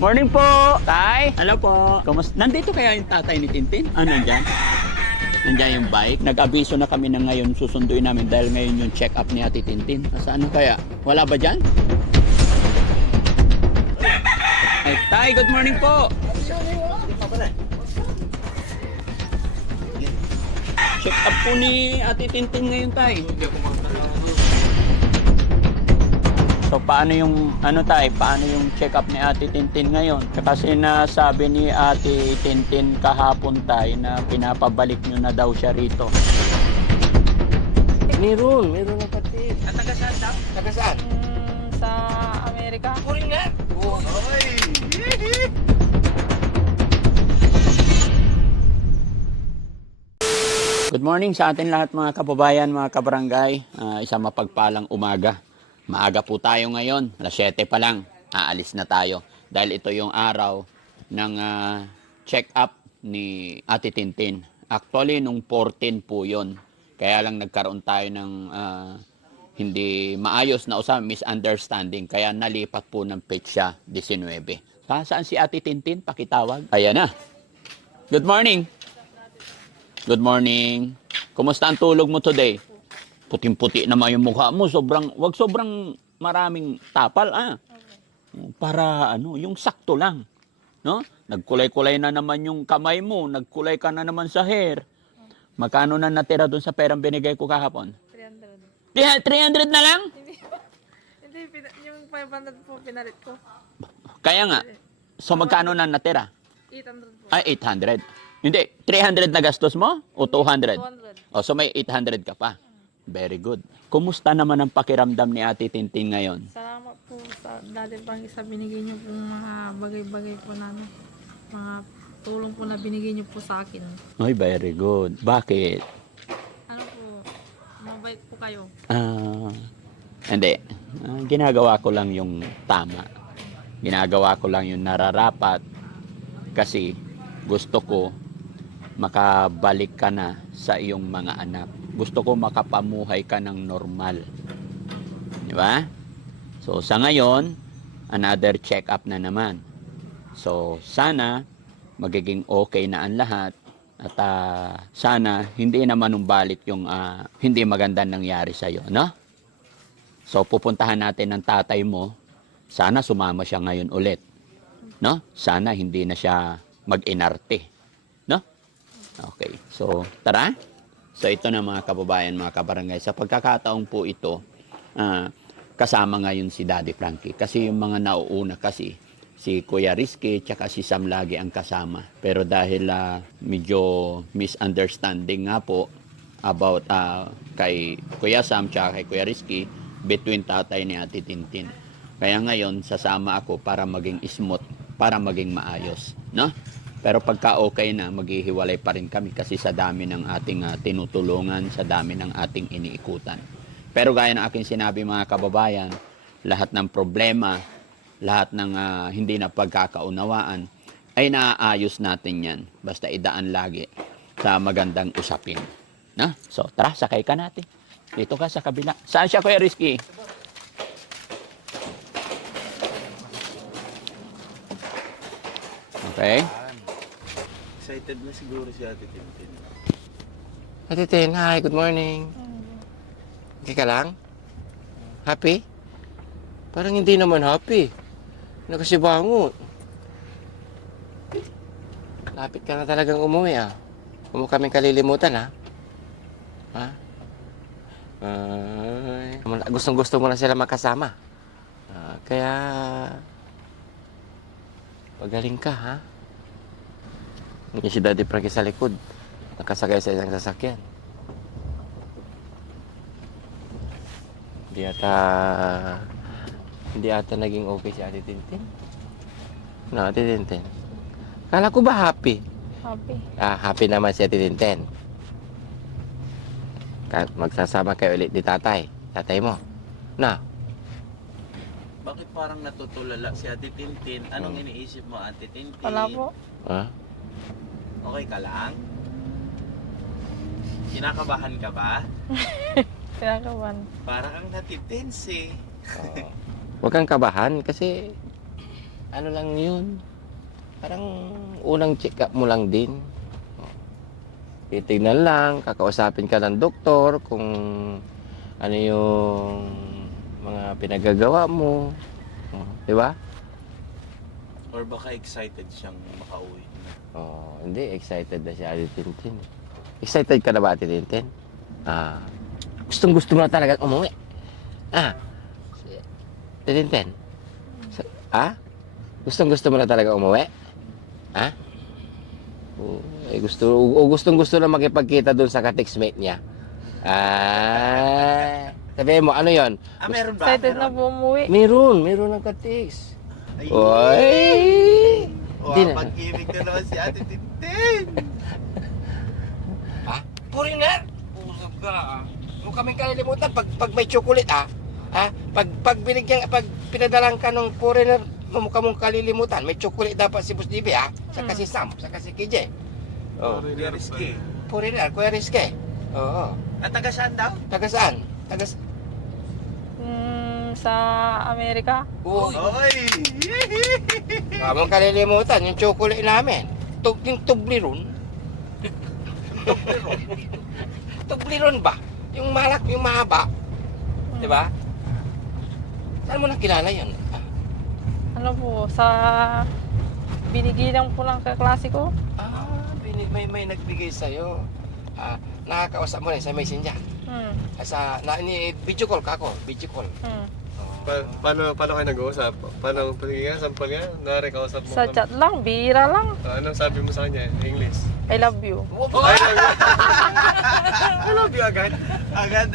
Morning po! Tay! Hello po! Nandito kaya yung tatay ni Tintin? Nandyan? Nandyan yung bike. Nag-abiso na kami na ngayon susunduin namin dahil ngayon yung check-up ni Ate Tintin. Nasaan kaya? Wala ba dyan? Ay, Tay! Good morning po! Check-up po ni Ate Tintin ngayon, Tay. So paano yung paano yung check-up ni Ate Tintin ngayon? Kasi nasabi ni Ate Tintin kahapon tay na pinapabalik nyo na daw siya rito. Meron na pati. Taga saan daw? Taga saan? Sa Amerika. Kunin nga. Good morning sa atin lahat mga kababayan, mga kabarangay. Isang mapagpalang umaga. Maaga po tayo ngayon, alas 7 pa lang, aalis na tayo. Dahil ito yung araw ng check-up ni Ate Tintin. Actually, nung 14 po yun. Kaya lang nagkaroon tayo ng hindi maayos na misunderstanding. Kaya nalipat po ng petsa 19. Saan si Ate Tintin? Pakitawag. Ayan na. Good morning. Good morning. Kumusta ang tulog mo today? Puting-puti naman yung mukha mo. Wag sobrang maraming tapal, Para yung sakto lang. No? Nagkulay-kulay na naman yung kamay mo. Nagkulay ka na naman sa hair. Magkano na natira doon sa perang binigay ko kahapon? 300. 300 na lang? Hindi, yung 500 po pinalit ko. Kaya nga. So magkano na natira? 800 po. Ay, 800. Hindi, 300 na gastos mo? O 200? 200. O, so may 800 ka pa. Very good. Kumusta naman ang pakiramdam ni Ate Tintin ngayon? Salamat po sa dati pang isa binigay niyo po mga bagay-bagay po namin. Mga tulong po na binigay niyo po sa akin. Ay, very good. Bakit? Ano po, mabait po kayo. Hindi. Ginagawa ko lang yung tama. Ginagawa ko lang yung nararapat. Kasi gusto ko makabalik ka na sa iyong mga anak. Gusto ko makapamuhay ka ng normal. Di ba? So, sa ngayon, another check-up na naman. So, sana magiging okay na ang lahat at sana hindi naman umbalik yung hindi magandang nangyari sa'yo, no? So, pupuntahan natin ng tatay mo. Sana sumama siya ngayon ulit. No? Sana hindi na siya mag-inarte. No? Okay. So, tara. So, ito na mga kababayan, mga kabarangay. Sa pagkakataong po ito, kasama ngayon si Daddy Frankie. Kasi yung mga nauuna kasi, si Kuya Rizky, tsaka si Sam lagi ang kasama. Pero dahil medyo misunderstanding nga po about kay Kuya Sam tsaka kay Kuya Rizky, between tatay ni Ate Tintin. Kaya ngayon, sasama ako para maging smooth, para maging maayos. No? Pero pagka okay na, maghihiwalay pa rin kami kasi sa dami ng ating tinutulungan, sa dami ng ating iniikutan. Pero gaya ng aking sinabi mga kababayan, lahat ng problema, lahat ng hindi na pagkakaunawaan, ay naaayos natin yan. Basta idaan lagi sa magandang usapin. Na? So tara, sakay ka natin. Dito ka sa kabila. Saan siya, Kuya Rizky? Okay. Excited na siguro si Ate Tintin. Ate Tin, hi, good morning. Okay ka lang? Happy? Parang hindi naman happy. Nakasibangot. Lapit ka na talagang umuwi Huwag mo kaming kalilimutan Ha? Ay, gustong-gusto mo na sila makasama. Kaya pagaling ka Yung si Daddy Frankie sa likod. Nakasakay sa isang sasakyan. Hindi ata naging okay si Ate Tintin. No, Ate Tintin. Kala ko ba happy? Happy. Happy naman si Ate Tintin. Magsasama kayo ulit ni tatay. Tatay mo. Na. Bakit parang natutulala si Ate Tintin? Anong iniisip mo, Ate Tintin? Wala po. Okay ka lang? Kinakabahan ka ba? Kinakabahan. Parang ang natitense eh. Huwag kang kabahan kasi ano lang yun. Parang unang check-up mo lang din. Titignan lang, kakausapin ka ng doktor kung ano yung mga pinagagawa mo. Di ba? Or baka excited siyang makauwi. Oh, hindi, excited na si Ate Tintin. Excited ka na ba, Ate Tintin? Gustong gusto mo na talaga umuwi. Ate Tintin? Gustong gusto mo na talaga umuwi? Gustong gusto na makipagkita doon sa ka-textmate niya. Sabihin mo, ano yon? Meron ba? Excited na po umuwi. Meron ng ka-text. Ay, Oy! Di na. pag-ibig na naman si Ate Tintin. Foreigner! Usap ka, Huwag kaming kalilimutan pag may chocolate, Pag pinadalang ka ng foreigner, mukha mong kalilimutan. May chocolate dapat si Boss DB, Saka si Sam, saka si KJ. Oh. Kuya Rizky. Foreigner, Kuya Rizky. Oo. Taga saan daw? Taga saan? Sa Amerika. Uy! Oy! Huwag mong kalilimutan yung chocolate namin. Yung Toblerone. Toblerone ba? Yung malak, yung mahaba. Di ba? Saan mo nakilala yun? Ano po, sa binigay lang po ng kaklase ko. May nagbigay sa'yo. Nakakausap mo rin sa Messenger. Video call ka ako. Video call. Paano kayo nag-uusap? Paano, sige nga, sample nga, narekausap mo. Sa chat lang, bihira lang. Anong sabi mo sa kanya? English? I love you. I love you agad. Agad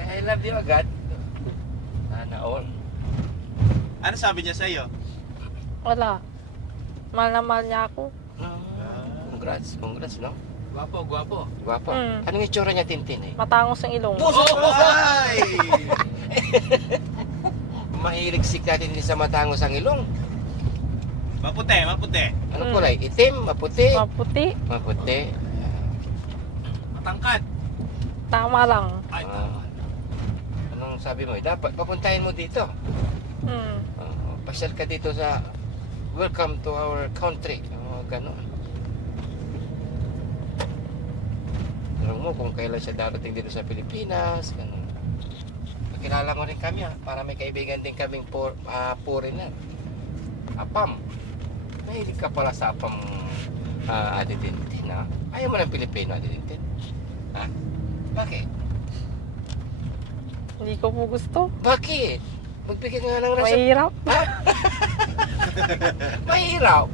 I love you agad. Sana all. Ano sabi niya sa'yo? Wala. Mahal na mahal niya ako. Congrats, no? Gwapo. Gwapo. Mm. Anong itsura niya, Tintin, Matangos ang ilong. Ay! Mahilig natin din sa matangos ang ilong. Maputi. Ano kulay? Itim, maputi. Maputi. Maputi. Matangkad. Tama lang. Anong sabi mo? Dapat papuntahin mo dito. Pasyal ka dito sa welcome to our country. Ganon. Alam mo kung kailan siya darating dito sa Pilipinas. Ganon. Pakilala mo rin kami, para may kaibigan din kaming foreigner. Apam. Mahilig ka pala sa apam, Ate Tintin, Ayaw mo ng Pilipino, Ate Tintin? Bakit? Hindi ko po gusto. Bakit? Magbigay nga ng rason. Mahirap. Mahirap.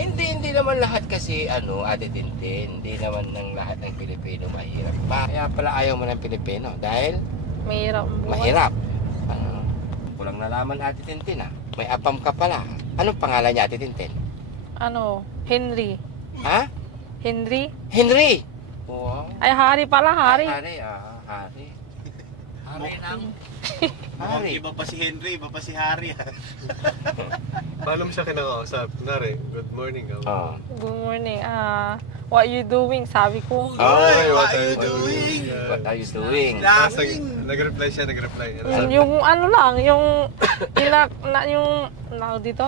Hindi naman lahat kasi Ate Tintin. Hindi naman ng lahat ng Pilipino mahirap. Kaya pala ayaw mo ng Pilipino dahil Mahirap ang buhay. mahirap. Kulang nalaman, Ate Tintin, May apam ka pala. Anong pangalan niya, Ate Tintin? Henry. Henry? Henry! Wow. Ay, Hari pala, Hari. Hari. Hari ng... Mukhang Hari. iba pa si Henry, iba pa si Harry. Paano mo siya kinakausap? Kunwari, good morning. Oh. Good morning. What you doing? Sabi ko. Oy, what are are you you doing? What are you doing? Nag-reply siya. Yung ano lang, yung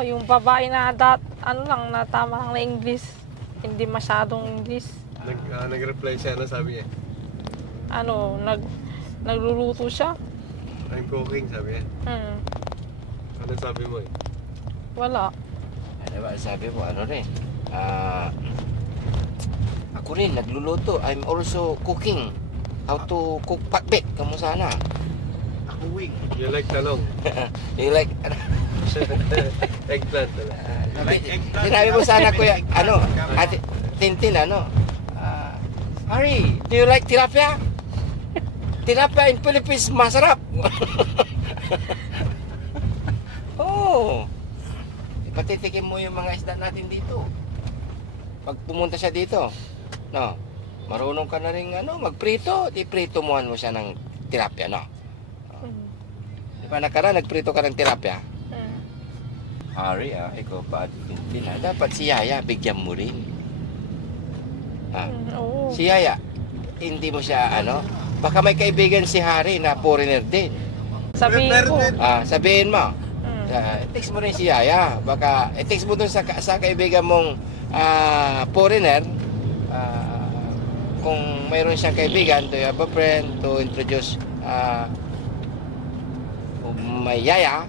yung babae na na tama lang na English. Hindi masyadong English. Nag-reply siya. Ano sabi niya? Nagluluto siya. I'm cooking, sabi niya. Ano sabi mo? Wala. Ano ba sabi mo? Ano rin? Ako rin, nagluluto. I'm also cooking. How to cook pakbet. Kamu sana? Ako wing. You like talong? You like... Eggplant. Sinabi mo sana, kuya, Ate Tintin, Harry, do you like tilapia? Tilapia in Philippines, masarap. Oh. Ipatitikim mo yung mga isda natin dito. Pag pumunta siya dito, marunong ka na rin magprito. Di prito mo siya ng tilapia, Di ba nagprito ka ng tilapia? Hari, ikaw pa, Ate Tintin, dapat si Yaya, bigyan mo rin. Oo. Si Yaya, hindi mo siya, baka may kaibigan si Hari na foreigner din. Sabihin ko. Sabihin mo, Text mo rin si Yaya. Baka, text mo dun sa kaibigan mong foreigner. Kung mayroon siyang kaibigan, to have a friend, to introduce my Yaya.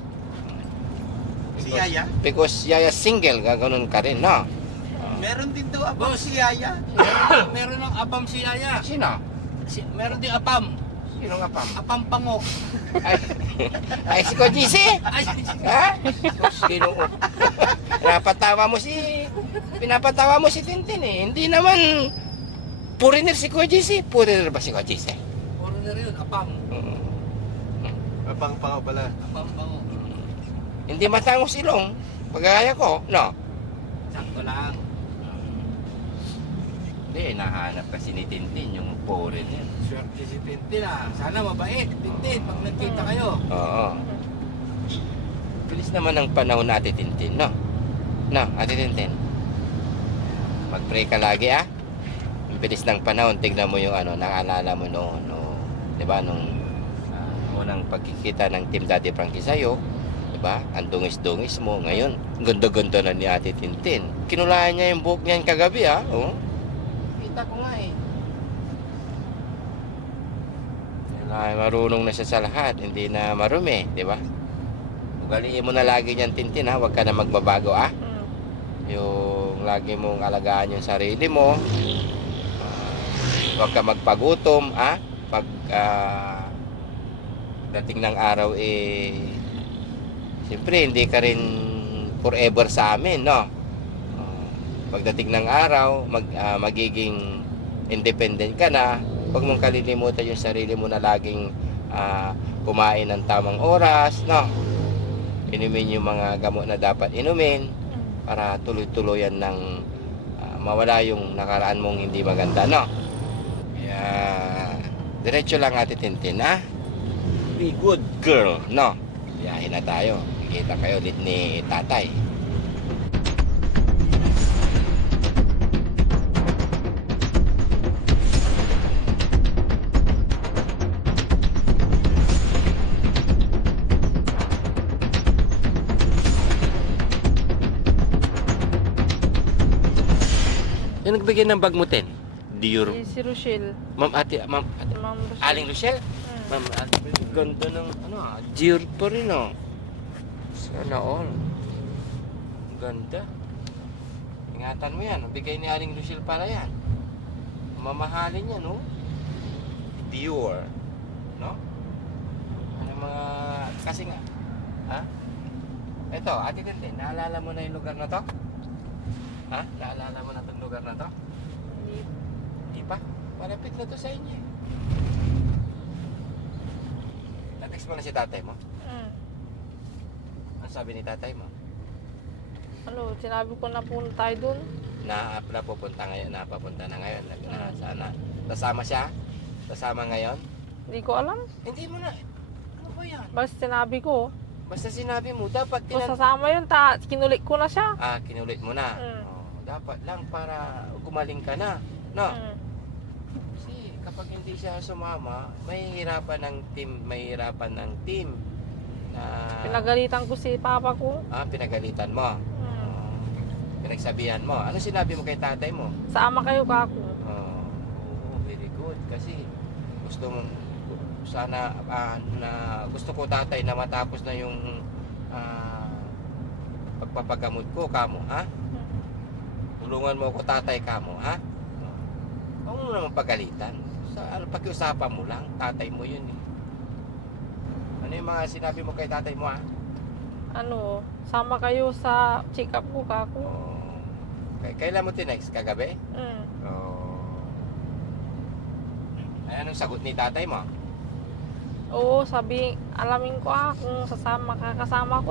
Si Yaya? Because Yaya single, gaganon ka rin, no? Meron din daw abang si Yaya. Meron ng apam si Yaya. Sino? Meron din apam. Sino nga pa? Apam pango. Ay, si Kojisi? Ay, Ha? Sino? Pinapatawa mo si Tintin eh. Hindi naman foreigner si Kojisi. Foreigner ba si Kojisi? foreigner yun, apam. Pang-pango pala. Apam pango. Hindi matangos ilong. Pagkaya ko, no? Sakto lang. Hindi, nahanap kasi ni Tintin yung foreigner. Swerte si Tintin ah. Sana mabait. Tintin, pag nagkita kayo. Oo. Bilis naman ang panahon na Ate Tintin, no? No, Ate Tintin. Mag-pray ka lagi, ah. Ang bilis ng panahon, tignan mo yung naalala mo noon, no? 'Di ba nung unang pagkikita ng Team Daddy Frankie sa'yo, 'di ba? Ang dungis-dungis mo ngayon. Ganda-ganda na ni Ate Tintin. Kinulaan niya yung buhok niyan kagabi, ah. Oh. Kita ko nga eh. Marunong na siya sa lahat, hindi na marumi, 'di ba? Ugaliin mo na lagi niyan Tintin, ha. Huwag ka na magbabago, ah. Yung lagi mong alagaan yung sarili mo. Huwag ka magpagutom, ah. Pag dating ng araw siyempre hindi ka rin forever sa amin, no? Pagdating ng araw, magiging independent ka na. Huwag mong kalilimutan yung sarili mo na laging kumain ng tamang oras, no? Inumin yung mga gamot na dapat inumin para tuloy-tuloyan ng mawala yung nakaraan mong hindi maganda, no? Kaya diretso lang Ate Tintin, ha? Be good girl, no? Biyahin na tayo. Kikita kayo ulit ni tatay. Yung nagbigay ng bag mo, Ten? Dior. Si Rochelle. Ma'am Ma'am Rochelle. Aling Rochelle? Ma'am, ganda ng Dior pa rin, oh. Sana all. Ganda. Ingatan mo yan. Bigay ni Aling Rochelle para yan. Mamahalin yan, no? Dior. No? Ano mga... Kasi nga... Ha? Ito, Ate Tintin, naalala mo na yung lugar na to? Ha? Naalala mo na itong lugar na to? Hindi pa? Malapit na to sa inyo. Na-text mo na si tatay mo? Ano sabi ni tatay mo? Ano, sinabi ko na punta tayo dun. Napapunta na ngayon. Sana. Kasama siya? Kasama ngayon? Hindi ko alam. Hindi mo na. Ano ba yan? Basta sinabi ko. Basta sinabi mo, dapat Kung sasama yun, kinulit ko na siya. kinulit mo na. Dapat lang para gumaling ka na. No? Kasi kapag hindi siya sumama, mahihirapan ng team na Pinagalitan ko si papa ko. pinagalitan mo. Pinagsabihan mo. Ano sinabi mo kay tatay mo? Sama kayo kako. Very good. Kasi gusto mo sana na gusto ko tatay na matapos na yung pagpapagamot ko kamo, ha? Tulungan mo ako tatay kamo, ha? Huwag mo naman pagalitan. Pag-usapan mo lang, tatay mo yun eh. Ano yung mga sinabi mo kay tatay mo, ha? Ano, sama kayo sa check-up ko kako. Kailan mo tinext? Kagabi? Ay, anong sagot ni tatay mo? Oo, sabi, alamin ko kung kasama ko,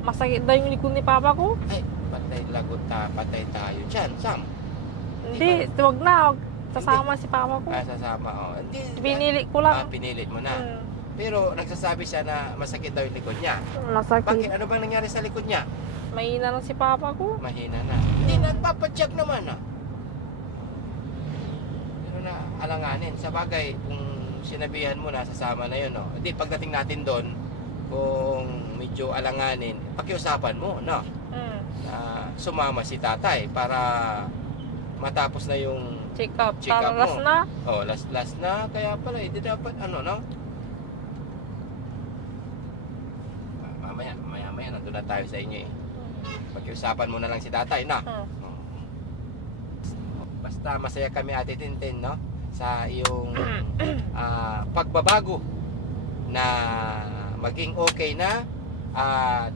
masakit daw yung likod ni papa ko. Ay, patay tayo dyan, Sam. Hindi, wag na, sasama si papa ko. Sasama, Hindi, Pinili ko lang. pinilit mo na. Pero nagsasabi siya na masakit daw yung likod niya. Masakit. Bakit? Ano bang nangyari sa likod niya? Mahina lang si papa ko. Mahina na. Hindi, nagpapacheck naman, Pero na, alanganin. Sa bagay, kung sinabihan mo na, sasama na yun, Hindi, pagdating natin doon, kung medyo alanganin, pakiusapan mo, no? Mm. Na sumama si tatay para matapos na yung Check up. Check up Tararas mo. na. last na, kaya pala hindi dapat ano, no? Mamaya nandun na tayo sa inyo eh. Pakiusapan mo na lang si tatay, na. Mm. Basta masaya kami, Ate Tintin, no? Sa iyong pagbabago na maging okay na, at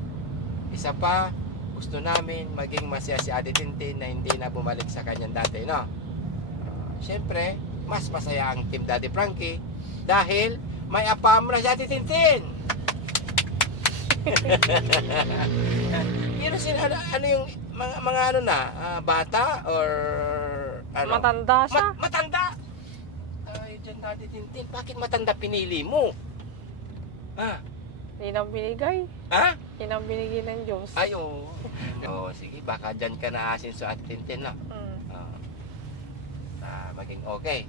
isa pa, gusto namin maging masaya si Ate Tintin na hindi na bumalik sa kanyang dati, no? Siyempre, mas masaya ang Team Daddy Frankie dahil may apam na si Ate Tintin. Pero sila, ano yung mga ano na, bata or ano? Matanda siya. Matanda! Ay, dyan Daddy Tintin, bakit matanda pinili mo? Ha? Hindi nang binigay. Ha? Hindi nang binigay ng Diyos. Ay, oo. Oo, sige, baka dyan ka na asin sa Ate Tintin, no? Mm. Maging okay.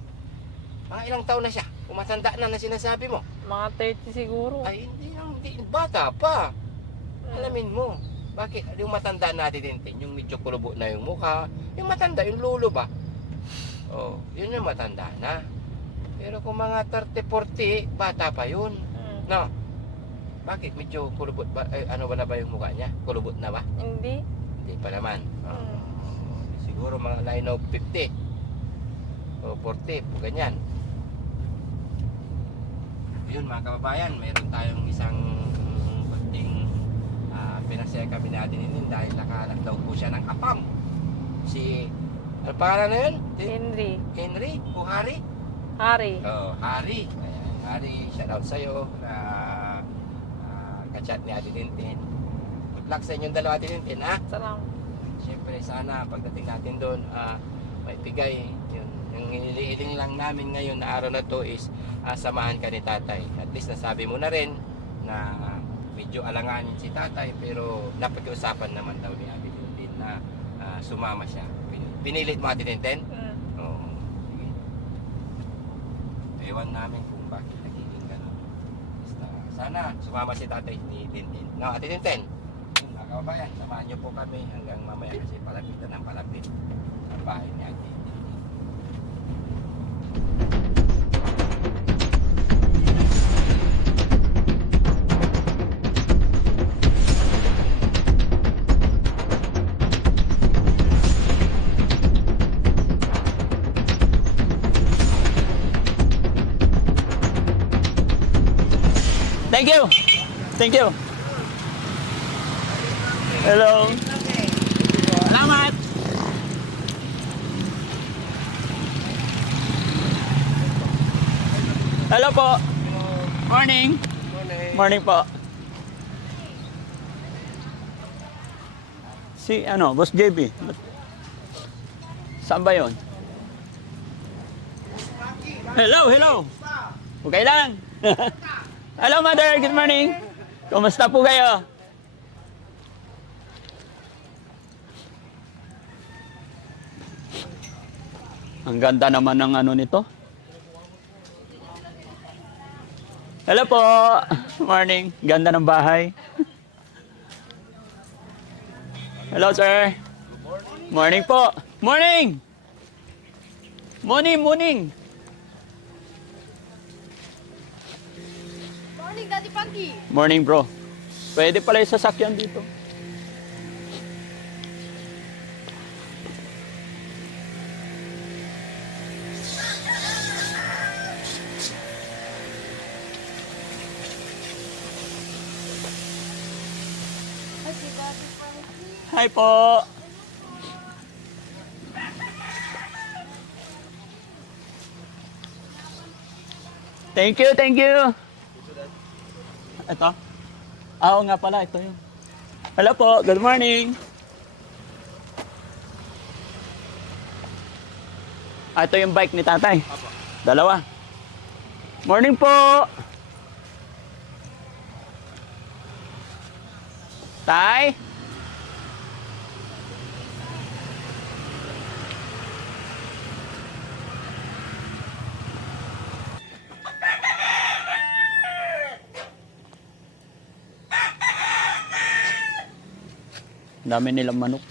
Mga ilang taon na siya? Kumatanda na sinasabi mo? Mga 30 siguro. Ay, hindi, bata pa. Mm. Alamin mo. Bakit? Yung matanda natin Tintin, yung medyo kulubo na yung mukha, yung matanda, yung lulo ba? Oh, yun yung matanda na. Pero kung mga 30, 40, bata pa yun. Mm. No? Bakit? Medyo kulubot ba? Ano ba na ba yung mukha niya? Kulubot na ba? Hindi. Hindi pa naman. Mm. Siguro mga line of 50 o 40, po ganyan. Yun mga kababayan, meron tayong isang kunting pinasaya kami natin yun dahil nakahanap daw po siya ng apam. Si, ano pangalan na yun? Henry. O Hari? Hari. Oh, Hari. Ayan, Hari, shout out sa'yo na kachat ni Ate Tintin. Good luck sa inyong dalawa, Ate Tintin, ha? Salam. Siyempre, sana pagdating natin doon, may bigay. Yung hinihiling lang namin ngayon na araw na to is samahan ka ni tatay. At least nasabi mo na rin na medyo alanganin si tatay, pero napag-usapan naman daw ni Ate Tintin na sumama siya. Pinilit mo, Ate Tintin? Mm. Oo. Sige. Ewan namin kung bakit nagiging gano'n. Basta, sana sumama si tatay ni Tintin. No, Ate Tintin? Mga kababayan, samahan niyo po kami hanggang mamaya kasi palapitan ng palapit ang bahay ni Ate Tintin. Thank you. Thank you. Hello. Salamat. Hello po. Morning. Morning po. Si Boss JB. Saan ba yun? Hello. Okay lang. Hello, Mother. Good morning. Kumusta po kayo? Ang ganda naman ng nito. Hello po. Morning. Ganda ng bahay. Hello, sir. Morning po. Morning. Morning. Morning, Daddy Frankie. Morning, bro. Pwede pala yung sasakyan dito. Hi, si Daddy Frankie. Hi po. Thank you. Ito? Oo nga pala, ito yun. Hello po, good morning. Ito yung bike ni tatay. Dalawa. Morning po. Tay? Dami nilang manok.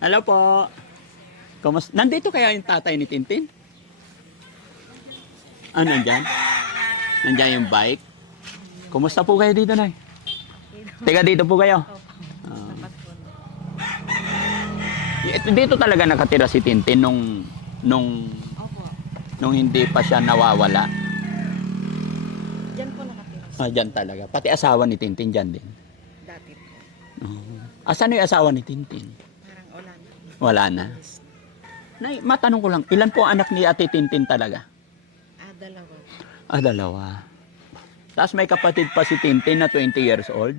Hello po. Nandito kaya yung tatay ni Tintin? Ah, nandyan? Nandyan yung bike? Kumusta po kayo dito, Nay? Teka, dito po kayo? Dito talaga nakatira si Tintin nung hindi pa siya nawawala. Diyan po nakatira. Ah, dyan talaga. Pati asawa ni Tintin dyan din. Dati po. Asan yung asawa ni Tintin? Parang wala na. Wala na. Nay, matanong ko lang, ilan po anak ni Ate Tintin talaga? Dalawa. Ah, dalawa. Tapos may kapatid pa si Tintin na 20 years old.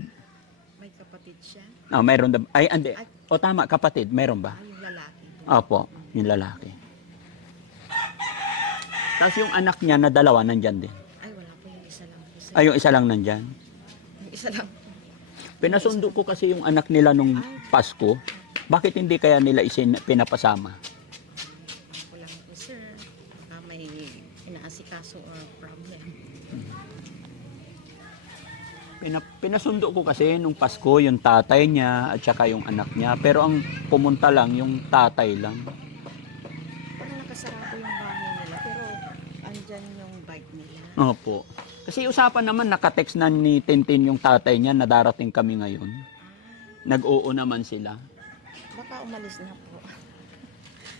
May kapatid siya. Ah, mayroon na. Ay, andi. O tama, kapatid, mayroon ba? Yung lalaki. Opo, yung lalaki. Tapos yung anak niya na dalawa nandyan din. Ay, wala po yung isa lang. Ay, yung isa lang nandyan. Yung isa lang. Pinasundo ko kasi yung anak nila nung Pasko. Bakit hindi kaya nila pinapasama? Wala po, sir. Baka may inaasikaso or problem. Pinasundo ko kasi nung Pasko yung tatay niya at saka yung anak niya. Pero ang pumunta lang yung tatay lang. Parang nakasarado yung bahay nila. Pero andyan yung bike nila. Opo. Kasi usapan naman nakatext na ni Tintin yung tatay niya na darating kami ngayon. Nag-oo naman sila. Baka umalis na po.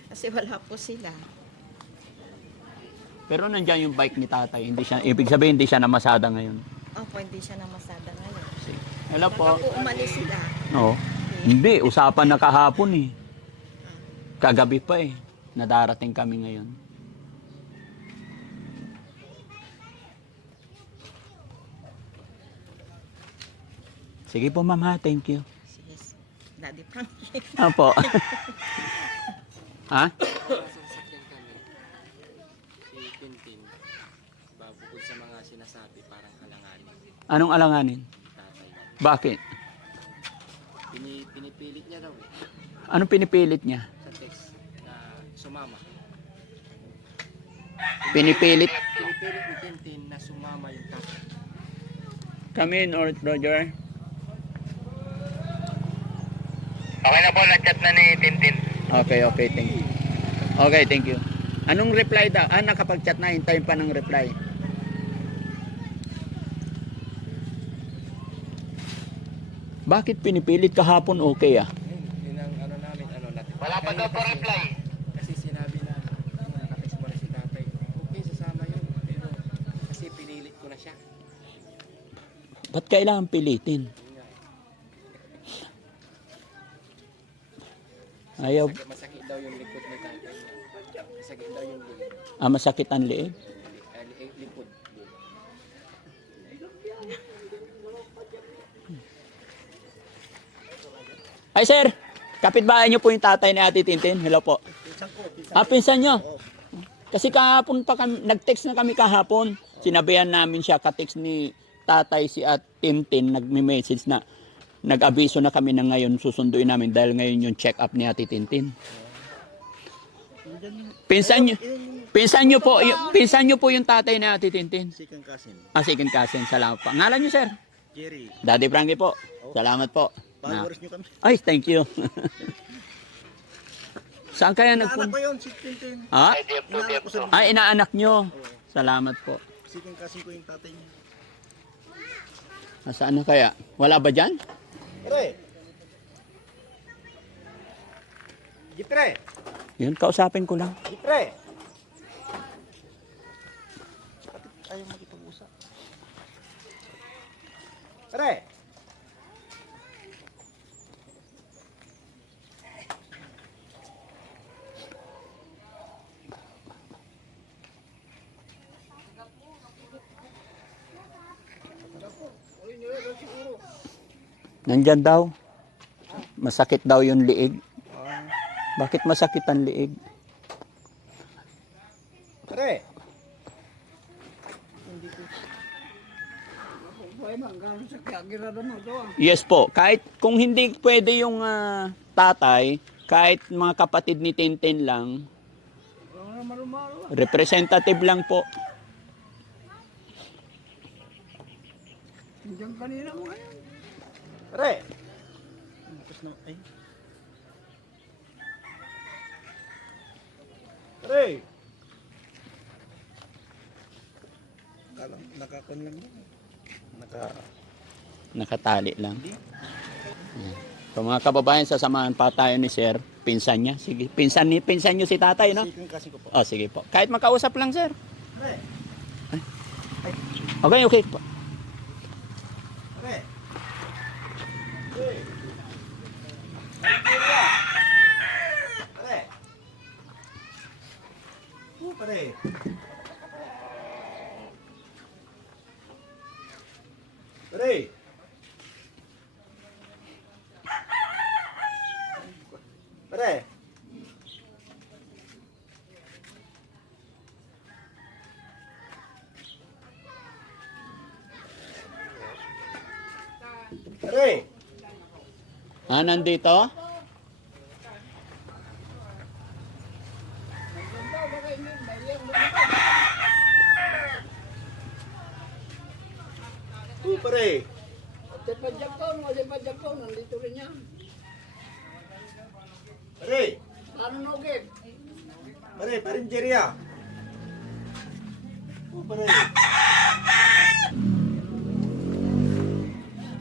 Kasi wala po sila. Pero nandiyan yung bike ni tatay. Hindi siya, ibig sabihin hindi siya namasada ngayon. Opo, hindi siya namasada ngayon. Hello po. Baka po umalis sila. Oo. Hindi, usapan na kahapon eh. Kagabi pa eh. Nadarating kami ngayon. Sige po mama, thank you. Sige, Daddy Frankie. Opo. Ha? Sasakyan kami. Si Tintin, bukod sa mga sinasabi, parang alanganin. Anong alanganin? Tatay. Bakit? Pinipilit niya daw Anong pinipilit niya? sa text na sumama. Pinipilit? Pinipilit ni Tintin na sumama yung tatay. Come in, Roger. Okay na po, na-chat na ni Tintin. Okay, thank you. Okay, thank you. Anong reply daw? Ah, nakapag-chat na, hintayin pa ng reply. Bakit pinipilit kahapon okay ah? Yun ang ano namin, natin. Wala pa daw po reply. Kasi sinabi na, nakatext mo na si tatay. Okay, sasama yun. Pero kasi pinilit ko na siya. Ba't kailangan pilitin? Ayaw, Masakit daw yung likod ni tatay niya. Masakit daw yung likod. masakit ang liig. Likod. Ay sir, kapitbahay niyo po yung tatay ni Ate Tintin. Hello po. Ah, pinsan niyo. Kasi kahapon pa kami, nag-text na kami kahapon. Sinabihan namin siya, ka-text ni tatay si Ate Tintin, nagme-message na nag-abiso na kami na ngayon susunduin namin dahil ngayon yung check-up ni Ate Tintin. Pinsan niyo po yung tatay ni Ate Tintin. Second cousin. Ah, second cousin. Salamat po. Ngalan niyo, sir? Jerry. Daddy Frankie po. Salamat po. Followers niyo kami. Ay, thank you. Saan kaya Anak ko nagpunta? yun, si Tintin. Ha? Inaanak ko sa Ay, inaanak nyo. Salamat po. second cousin ko yung tatay niya. Nasaan na kaya? Wala ba dyan? Pre! Gitre! Yun, kausapin ko lang. Gitre! Ayaw makipag-usap. Pre! Nandyan daw. Masakit daw yung liig. Bakit masakit ang liig? Pre! Yes po. Kahit kung hindi pwede yung tatay, kahit mga kapatid ni Tintin lang, Representative lang po. Diyan kanina mo ngayon. Re! Re! Nakakon lang yan. Nakatali lang. Ayan. So mga kababayan, sasamahan pa tayo ni Sir. Pinsan niya. Sige, pinsan niyo si tatay, no? Kasi ko po. Oh, sige po. Kahit makausap lang, Sir. Re! Okay, okay po. Re! Re! Oh, pare. Pare. Pare. Pare. Ah, nandito? Oh, pare. Nandito rin yan. Pare. Ano nugit? Pare, parinjeria. Oh, pare.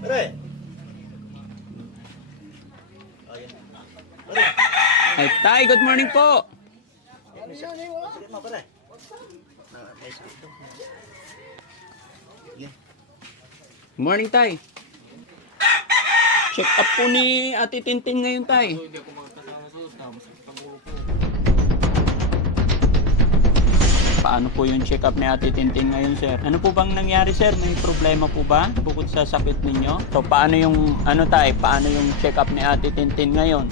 Pare. Ayan. Pare. Ay, tay, good morning po. Sige mo, pare. May sakit to. Morning, tay. Check up po ni Ate Tintin ngayon, tay. Paano po yung check up ni Ate Tintin ngayon, sir? Ano po bang nangyari, sir? May problema po ba bukod sa sakit ninyo? So, paano yung, ano tay, paano yung check up ni Ate Tintin ngayon?